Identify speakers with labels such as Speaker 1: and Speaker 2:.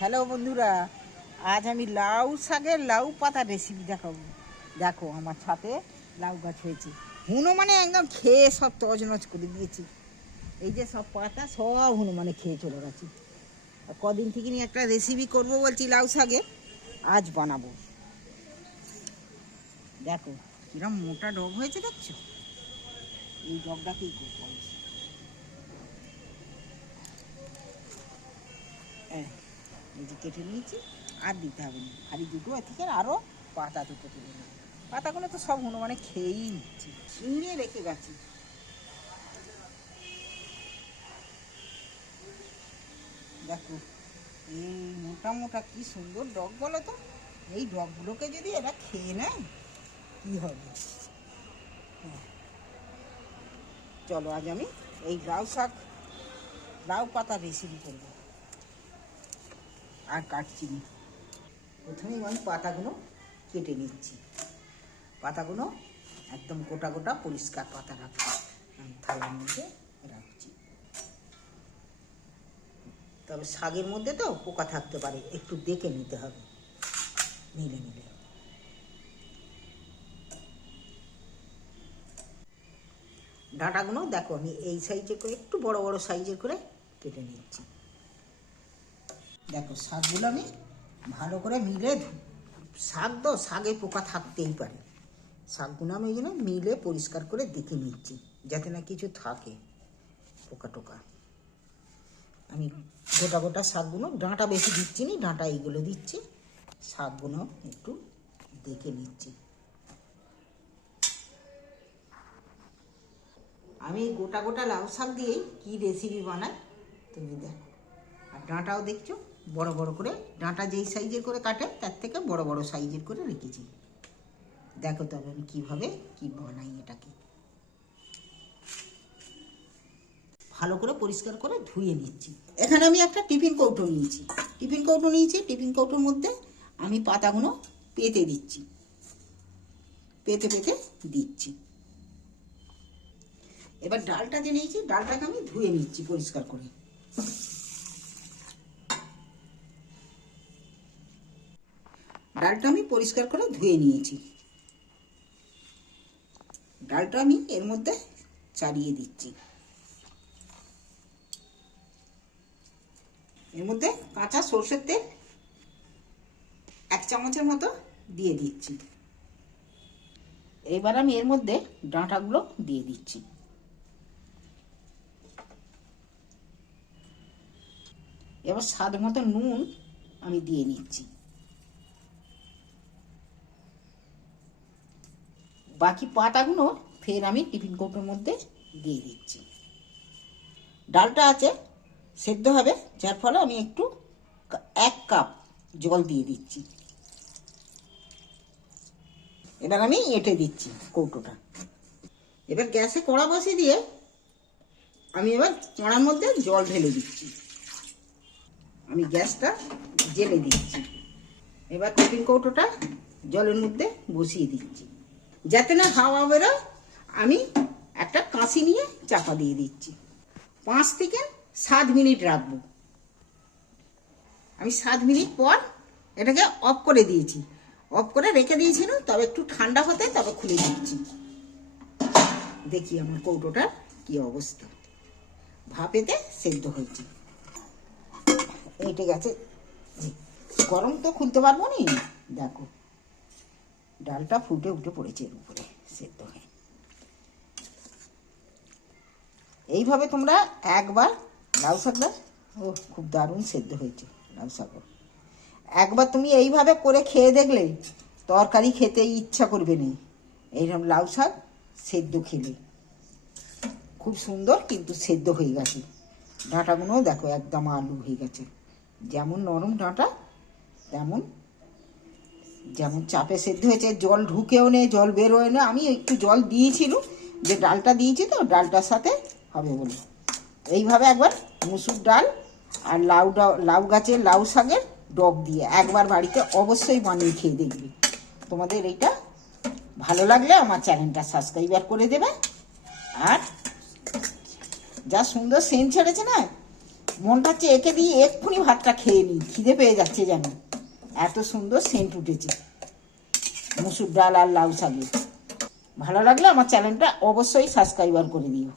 Speaker 1: Hello বন্ধুরা, আজ আমি লাউ শাকের লাউ পাতা রেসিপি দেখাবো। দেখো আমার ছাতে লাউ গাছ হয়েছে। হুনো মানে একদম খেয়ে সব তজনজ করে দিয়েছি। এই যে সব পাতা, সব হুনো মানে খেয়ে চলে গেছে। কদিন থেকে নিয়ে একটা রেসিপি করব বলছি লাউ শাকের আজ বানাবো। দেখো, কিরম মোটা ডগ হয়েছে দেখছ? এই ডগটাকেই করব। হ্যাঁ। এই যে কেটে নিয়েছি, আর দিতে হবে না। আর এই দুটো থেকে আরও পাতা দুটো তুলে নেব। পাতাগুলো তো সব হনুমানে খেয়েই নিচ্ছি, ছিঁড়ে রেখে গেছি। দেখো, এই মোটা মোটা কি সুন্দর ডগ বলো তো। এই ডগগুলোকে যদি এরা খেয়ে নেয়, কি হবে? হ্যাঁ। চলো আজ আমি এই লাউ শাক, লাউ পাতা রেসিপি করব। আর কাটছি না। প্রথমেই আমি পাতাগুলো কেটে নিচ্ছি। পাতাগুলো একদম গোটা গোটা পরিষ্কার পাতা রাখছি। থালার মধ্যে রাখছি। তবে শাকের মধ্যে তো পোকা থাকতে পারে, একটু দেখে নিতে হবে। নিলে নিলে ডাঁটাগুলো দেখো, আমি এই সাইজে করে, একটু বড় বড় সাইজের করে কেটে নিচ্ছি। দেখো, শাকগুলো আমি ভালো করে মিলে শাক তো শাকে পোকা থাকতেই পারে। শাকগুলো আমি এই জন্য মিলে পরিষ্কার করে দেখে নিচ্ছি, যাতে না কিছু থাকে পোকা টোকা। আমি গোটা গোটা শাকগুলো, ডাঁটা বেশি দিচ্ছি না, ডাঁটা এইগুলো দিচ্ছি, শাকগুলো একটু দেখে নিচ্ছি। আমি গোটা গোটা লাউ শাক দিয়েই কী রেসিপি বানাই, তুমি দেখো। আর ডাঁটাও দেখছ? বড় বড় করে, ডাঁটা যেই সাইজের করে কাটে, তার থেকে বড় বড় সাইজের করে রেখেছি। দেখো তবে আমি কীভাবে কী বানাই এটাকে। ভালো করে পরিষ্কার করে ধুয়ে নিচ্ছি। এখানে আমি একটা টিফিন কৌটো নিয়েছি। টিফিন কৌটো নিয়েছি, টিফিন কৌটোর মধ্যে আমি পাতাগুলো পেতে দিচ্ছি। পেতে পেতে দিচ্ছি। এবার ডালটা যে নিয়েছি, ডালটাকে আমি ধুয়ে নিচ্ছি পরিষ্কার করে। ডালটা আমি পরিষ্কার করে ধুয়ে নিয়েছি। ডালটা আমি এর মধ্যে চালিয়ে দিচ্ছি। এর মধ্যে কাঁচা সর্ষের তেল এক চামচের মতো দিয়ে দিচ্ছি। এবার আমি এর মধ্যে ডাঁটাগুলো দিয়ে দিচ্ছি। এবার স্বাদ মতো নুন আমি দিয়ে নিচ্ছি। বাকি পাতাগুলো ফের আমি টিফিন কৌটোর মধ্যে দিয়ে দিচ্ছি। ডালটা আছে, সেদ্ধ হবে, যার ফলে আমি একটু এক কাপ জল দিয়ে দিচ্ছি। এবার আমি এঁটে দিচ্ছি কৌটোটা। এবার গ্যাসে কড়া বসিয়ে দিয়ে আমি এবার কড়ার মধ্যে জল ঢেলে দিচ্ছি। আমি গ্যাসটা জেলে দিচ্ছি। এবার টিফিন কৌটোটা জলের মধ্যে বসিয়ে দিচ্ছি। যাতে না হাওয়া বেরোয়, আমি একটা কাঁচি নিয়ে চাপা দিয়ে দিচ্ছি। পাঁচ থেকে সাত মিনিট রাখব। আমি সাত মিনিট পর এটাকে অফ করে দিয়েছি। অফ করে রেখে দিয়েছিলাম তবে একটু ঠান্ডা হতে তবে খুলে দিচ্ছি। দেখি আমার কৌটোটার কি অবস্থা। ভাপেতে সেদ্ধ হয়েছে। এঁটে গেছে। গরম তো খুলতে পারব নি? দেখো। ডালটা ফুটে উঠে পড়েছে এর উপরে, সেদ্ধ হয়ে। এইভাবে তোমরা একবার লাউ শাকটা ও খুব দারুণ সেদ্ধ হয়েছে লাউ শাকও। একবার তুমি এইভাবে করে খেয়ে দেখলে তরকারি খেতে ইচ্ছা করবে না। এইরকম লাউ শাক সেদ্ধ খেলে। খুব সুন্দর কিন্তু সেদ্ধ হয়ে গেছে। ডাঁটাগুলোও দেখো একদম আলু হয়ে গেছে। যেমন নরম ডাঁটা, তেমন যেমন চাপে সেদ্ধ হয়েছে, জল ঢুকেও নেই, জল বেরোয় না। আমি একটু জল দিয়েছিল, যে ডালটা দিয়েছি তো, ডালটার সাথে হবে বলে। এইভাবে একবার মুসুর ডাল আর লাউ লাউ গাছের লাউ শাকের ডগ দিয়ে একবার বাড়িতে অবশ্যই বানিয়ে খেয়ে দেখবি। তোমাদের এইটা ভালো লাগলে আমার চ্যানেলটা সাবস্ক্রাইবার করে দেবে। আর যা সুন্দর সেন্ট ছেড়েছে না, মনটা হচ্ছে একে দিয়ে এক্ষুনি ভাতটা খেয়ে নিই, খিদে পেয়ে যাচ্ছে যেন। এত সুন্দর সেন্ট উঠেছে। মুসুর ডাল আর লাউ শাকের। ভালো লাগলে আমার চ্যানেলটা অবশ্যই সাবস্ক্রাইবার করে দিও।